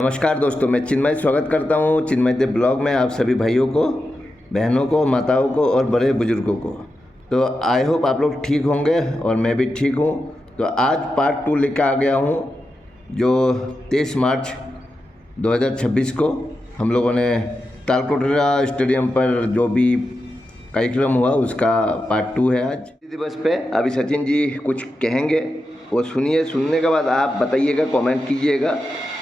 नमस्कार दोस्तों, मैं चिन्मय स्वागत करता हूँ चिन्मय देव ब्लॉग में आप सभी भाइयों को, बहनों को, माताओं को और बड़े बुजुर्गों को। तो आई होप आप लोग ठीक होंगे और मैं भी ठीक हूँ। तो आज पार्ट 2 लेकर आ गया हूँ, जो 23 मार्च 2026 को हम लोगों ने तालकोटरा स्टेडियम पर जो भी कार्यक्रम हुआ उसका पार्ट 2 है। आज दिवस पे अभी सचिन जी कुछ कहेंगे, वो सुनिए। सुनने के बाद आप बताइएगा, कमेंट कीजिएगा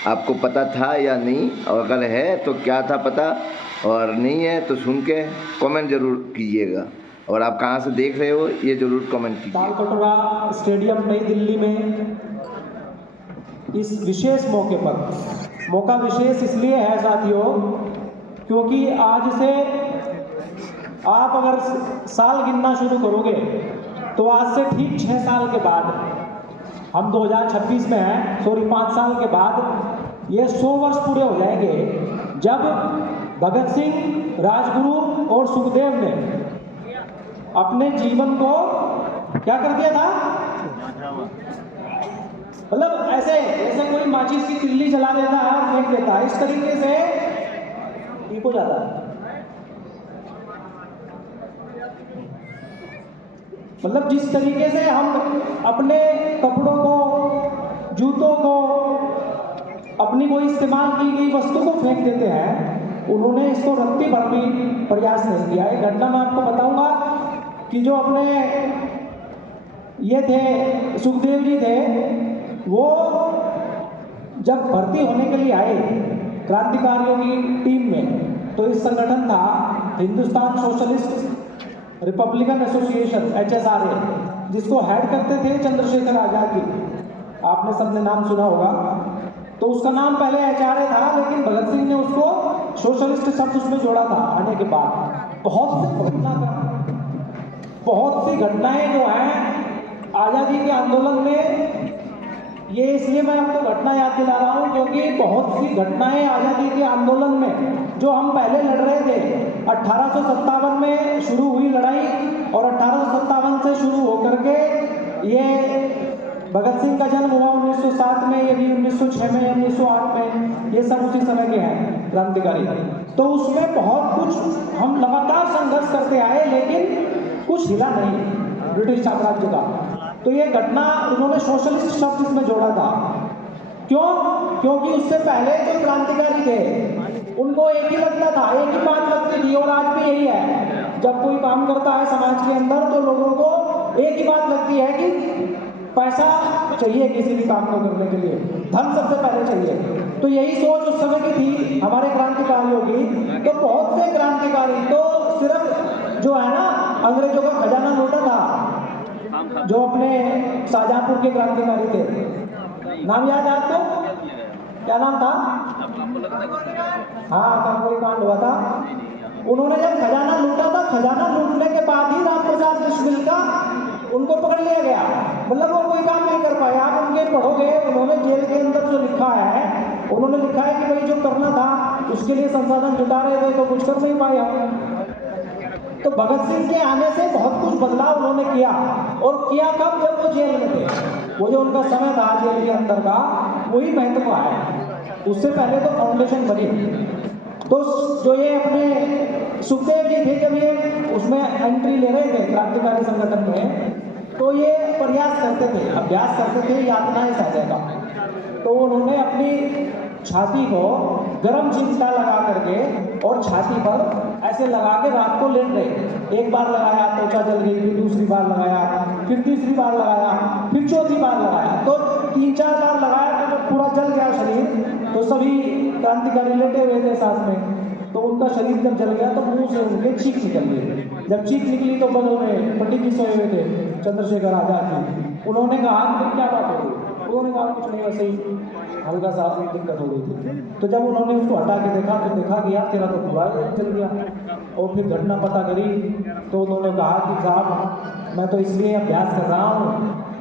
आपको पता था या नहीं, और अगर है तो क्या था पता, और नहीं है तो सुन के कमेंट जरूर कीजिएगा। और आप कहाँ से देख रहे हो ये जरूर कमेंट कीजिए। तालकोटरा स्टेडियम नई दिल्ली में इस विशेष मौके पर, मौका विशेष इसलिए है साथियों क्योंकि आज से आप अगर साल गिनना शुरू करोगे तो आज से ठीक 6 साल के बाद, हम 2026 में हैं, 5 साल के बाद ये 100 वर्ष पूरे हो जाएंगे जब भगत सिंह, राजगुरु और सुखदेव ने अपने जीवन को क्या कर दिया था, मतलब ऐसे कोई माचिस की तिल्ली जला देता है और फेंक देता है, इस तरीके से ठीक हो जाता है। मतलब जिस तरीके से हम अपने कपड़ों को, जूतों को, अपनी कोई इस्तेमाल की गई वस्तु को फेंक देते हैं, उन्होंने इसको रत्ती भर भी प्रयास नहीं किया। एक घटना मैं आपको बताऊंगा कि जो अपने ये थे सुखदेव जी थे, वो जब भर्ती होने के लिए आए क्रांतिकारियों की टीम में, तो इस संगठन था Hindustan socialist Republican association HSRA, जिसको हेड करते थे चंद्रशेखर आजाद जी। आपने सबने नाम सुना होगा। तो उसका नाम पहले HRA था, लेकिन भगत सिंह ने उसको सोशलिस्ट शब्द उसमें जोड़ा था आने के बाद। बहुत सी घटनाएं जो हैं आज़ादी के आंदोलन में, ये इसलिए मैं आपको घटना याद दिला रहा हूँ क्योंकि बहुत सी घटनाएं आज़ादी के आंदोलन में जो हम पहले लड़ रहे थे, 1857 में शुरू हुई लड़ाई, और 1857 से शुरू होकर के ये भगत सिंह का जन्म हुआ 1907 में, ये भी 1906 में, 1908 में, ये सब उसी समय के हैं क्रांतिकारी। तो उसमें बहुत कुछ हम लगातार संघर्ष करते आए, लेकिन कुछ हिला नहीं ब्रिटिश साम्राज्य का। तो ये घटना उन्होंने सोशलिस्ट शब्द इसमें जोड़ा था। क्यों? क्योंकि उससे पहले जो क्रांतिकारी थे उनको एक ही लगता था, एक ही बात लगती थी, और आज भी यही है। जब कोई काम करता है समाज के अंदर तो लोगों को एक ही बात लगती है कि पैसा चाहिए किसी भी काम को करने के लिए, धन सबसे पहले चाहिए। तो यही सोच उस समय की थी हमारे क्रांतिकारियों की। तो बहुत से क्रांतिकारी तो सिर्फ जो है ना, अंग्रेजों का खजाना लूटा था, जो अपने शाहजहांपुर के क्रांतिकारी थे। नाम याद है आपको? क्या नाम था? हाँ, कंगोई कांड हुआ था। उन्होंने जब खजाना लूटा था, खजाना लूटने के बाद ही राम प्रसाद बिस्मिल का उनको पकड़ लिया गया। मतलब वो कोई काम नहीं कर पाए। आप उनके पढ़ोगे, उन्होंने जेल के अंदर जो लिखा है, उन्होंने लिखा है कि भाई जो करना था उसके लिए संसाधन जुटा रहे थे तो कुछ कर नहीं पाए हम। तो भगत सिंह के आने से बहुत कुछ बदलाव उन्होंने किया, और किया कब? जब वो जेल में थे। वो जो उनका समय था जेल के अंदर का, वही महत्व है। उससे पहले तो फाउंडेशन बनी। तो जो ये अपने सुखदेव जी थे, जब ये उसमें एंट्री ले रहे थे क्रांतिकारी संगठन में, तो ये प्रयास करते थे, अभ्यास करते थे यातनाएं सहने का। तो उन्होंने अपनी छाती को गर्म चिमटा लगा करके और छाती पर ऐसे लगा के रात को लेट गए। एक बार लगाया, त्वचा जल गई, फिर दूसरी बार लगाया, फिर तीसरी बार लगाया, फिर चौथी बार लगाया। तो 3-4 बार लगाया तो जब पूरा जल गया शरीर, तो सभी क्रांतिकारी लेटे हुए थे साथ में। तो उनका शरीर जब जल गया तो मुंह से उनके चीख निकल गई। जब चीख निकली तो बगल में पंडित जी सोए हुए थे, चंद्रशेखर आजाद जी। उन्होंने कहा कि क्या बात हो गई? उन्होंने कहा कुछ नहीं, वैसे ही हल्का सा दिक्कत हो गई थी। तो जब उन्होंने उसको हटा के देखा तो देखा कि यार तेरा तो पूरा जल गया। और फिर घटना पता करी तो उन्होंने कहा कि साहब मैं तो इसलिए अभ्यास कर रहा हूँ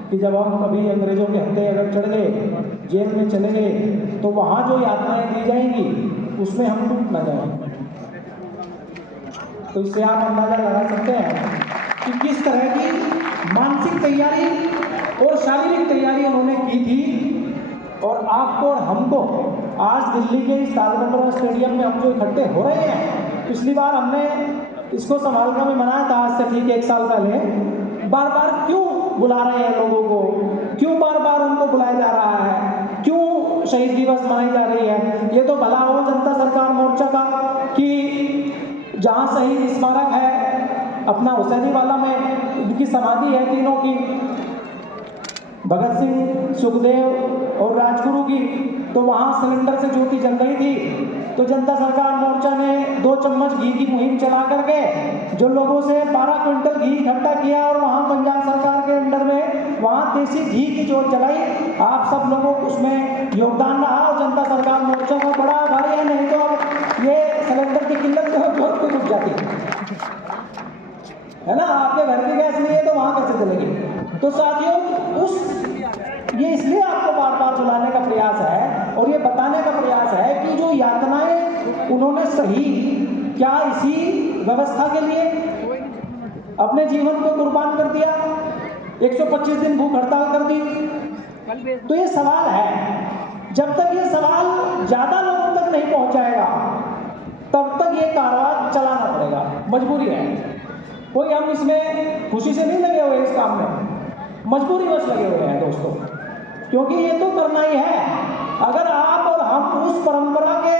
कि जब हम कभी अंग्रेजों के हत्थे अगर चढ़ गए, जेल में चले गए, तो वहाँ जो यातनाएं दी जाएंगी उसमें हम टूट न जाएं। तो इससे आप अंदाजा लगा सकते हैं कि किस तरह की मानसिक तैयारी और शारीरिक तैयारी उन्होंने की थी, और आपको और हमको आज दिल्ली के इस तालकटोरा स्टेडियम में हम जो इकट्ठे हो रहे हैं, पिछली बार हमने इसको समालका में मनाया था, आज से ठीक 1 साल पहले। बार बार क्यों बुला रहे हैं लोगों को, क्यों बार बार उनको बुलाया जा रहा है, क्यों शहीद दिवस मनाई जा रही है? ये तो भला हो जनता सरकार मोर्चा का कि जहाँ शहीद स्मारक है अपना हुसैनी वाला में, इनकी समाधि है तीनों की, भगत सिंह, सुखदेव और राजगुरु की, तो वहाँ सिलेंडर से ज्योति जल रही थी। तो जनता सरकार मोर्चा ने 2 चम्मच घी की मुहिम चला करके जो लोगों से 12 क्विंटल घी इकट्ठा किया और वहाँ पंजाब सरकार के अंडर में वहाँ देसी घी की जोत जलाई। आप सब लोगों को उसमें योगदान रहा और जनता सरकार मोर्चा का बड़ा आभारी है, नहीं तो अब ये सिलेंडर की किल्लत जो जोत पे रुक जाती है ना। आपके घर की गैस नहीं है तो वहाँ कैसे चलेगी? तो साथियों, ये इसलिए आपको बार बार बुलाने का प्रयास है और ये बताने का प्रयास है कि जो यातनाएं उन्होंने सही, क्या इसी व्यवस्था के लिए अपने जीवन को कुर्बान कर दिया, 125 दिन भूख हड़ताल कर दी? तो ये सवाल है। जब तक ये सवाल ज्यादा लोगों तक नहीं पहुंचाएगा तब तक ये कारवां चलाना पड़ेगा, मजबूरी है। कोई हम इसमें खुशी से नहीं लगे हुए इस काम में, मजबूरीवश लगे हुए हैं दोस्तों, क्योंकि ये तो करना ही है। अगर आप और हम उस परंपरा के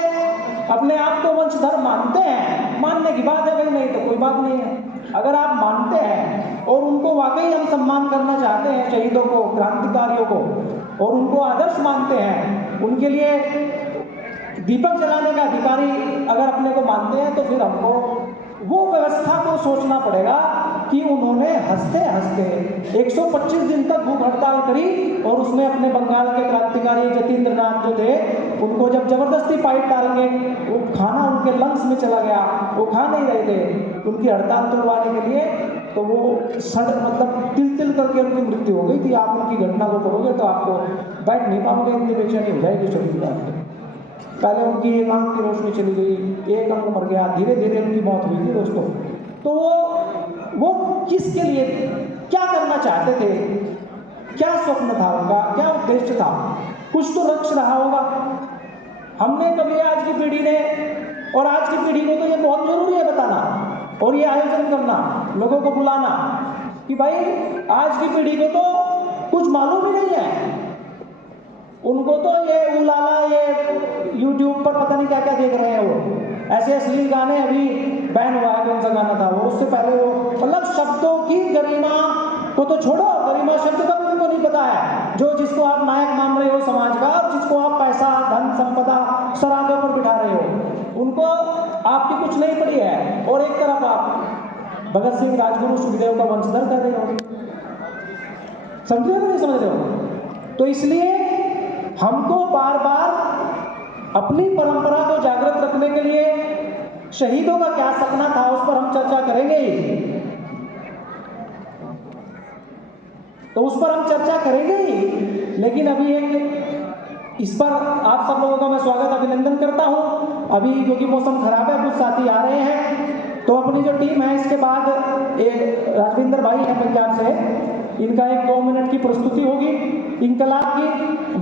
अपने आप को वंशधर मानते हैं, मानने की बात है भाई, नहीं तो कोई बात नहीं है। अगर आप मानते हैं और उनको वाकई हम सम्मान करना चाहते हैं, शहीदों को, क्रांतिकारियों को, और उनको आदर्श मानते हैं, उनके लिए दीपक जलाने का अधिकारी अगर अपने को मानते हैं, तो फिर हमको वो व्यवस्था को सोचना पड़ेगा कि उन्होंने हंसते हंसते 125 दिन तक भूख हड़ताल करी और उसमें अपने बंगाल के क्रांतिकारी जतींद्र नाम जो थे, उनको जब जबरदस्ती पाइप डाल के वो खाना उनके लंग्स में चला गया, वो खा नहीं रहे थे उनकी हड़ताल तोड़वाने के लिए, तो वो मतलब तिल तिल करके उनकी मृत्यु हो गई थी। आप उनकी घटना को पढ़ोगे तो आपको बैठ नहीं पाओगे, इतनी बेचैनी हो जाएगी छोटी बात। पहले उनकी एक आंख की रोशनी चली गई, एक अंग मर गया, धीरे धीरे उनकी मौत हुई थी दोस्तों। तो वो किसके लिए, क्या करना चाहते थे, क्या स्वप्न था उनका, क्या उद्देश्य था? कुछ तो लक्ष्य रहा होगा। हमने कभी आज की पीढ़ी ने, और आज की पीढ़ी को तो ये बहुत जरूरी है बताना और ये आयोजन करना, लोगों को बुलाना कि भाई आज की पीढ़ी को तो कुछ मालूम ही नहीं है। उनको तो ये उलाला, ये यूट्यूब पर पता नहीं क्या क्या देख रहे हैं, वो ऐसे अश्लील गाने अभी बैन हुआ है, कौन सा गाना था वो, उससे पहले वो मतलब शब्दों की गरिमा को तो छोड़ो, गरिमा शब्द का भी उनको नहीं पता है। जो जिसको आप नायक मान रहे हो समाज का, और जिसको आप पैसा, धन, संपदा सराहों पर बिठा रहे हो, उनको आपकी कुछ नहीं पड़ी है। और एक तरफ आप भगत सिंह, राजगुरु, सुखदेव का वंशधर कर रहे हो, समझ रहे हो नहीं समझ रहे हो? तो इसलिए हमको बार बार अपनी परंपरा को जागृत रखने के लिए शहीदों का क्या सपना था उस पर हम चर्चा करेंगे ही, तो उस पर हम चर्चा करेंगे ही। लेकिन अभी एक इस पर आप सब लोगों का मैं स्वागत अभिनंदन करता हूं। अभी क्योंकि मौसम खराब है, कुछ साथी आ रहे हैं, तो अपनी जो टीम है इसके बाद एक राजविंदर भाई है पंजाब से, इनका एक 2 मिनट की प्रस्तुति होगी इंकलाब की।